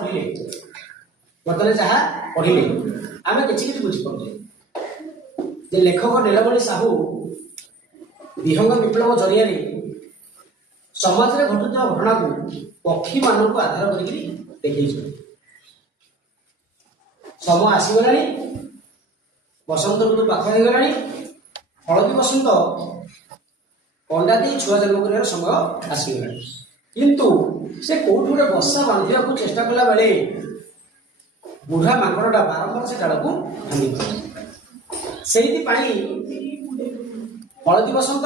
पढ़िले बर्तमान जहाँ पढ़िले आम कि बुझीपे जे लेखक नीलमणि साहू विहंग विप्लव जरिया समाज में घटुवा घटना को पक्षी मान को आधार कर देखी समय आसीगला बसंत ऋतु पाख हो गला हलदी बसंत अंडा दे छुआ जन्म कर समय आसीगला किंतु से कौट गोटे बसा बांधा को चेष्टा कला बेले बुढ़ा माकड़टा बारंबार से डाल को भांगी से हलदी बसंत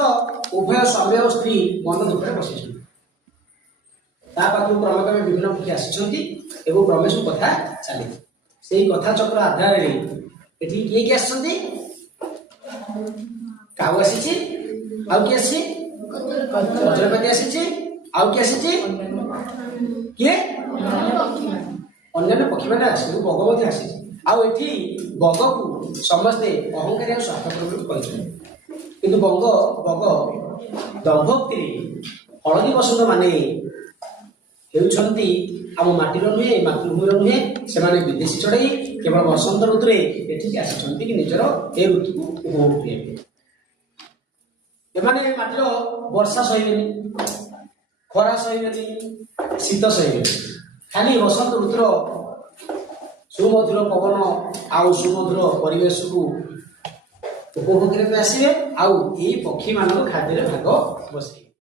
उभय स्वामी और स्त्री मन दुख में बसी पाखु क्रमे क्रमे विभिन्न पक्षी आसी क्रमे सब कथा चली से कथा चक्र आधार किए किए आसी काऊ आसी आउ किए आसी वज्रपति आसी आउ किए आसी किए अन्य पक्षी मैंने आस बग आसी आठी बग को समस्ते अहंकारी स्वार्थपूर्ण कर बग बग दंभक्ति हलदी बसंत माने आम माटीर नुहे मातृभूमि नुहे से विदेशी चढ़ई केवल बसंत ऋतु एठिक आसी कि निजर ए ऋतु को उपभोग करें माटीर वर्षा सहीबेनि खरा सहीबेनि शीत सहीबेनि खाली बसंत ऋतुर सुमधुर पवन आउ सुमधुर परिवेश को उपभोग करने आसवे आउ पक्षी मान खाद्य भाग बस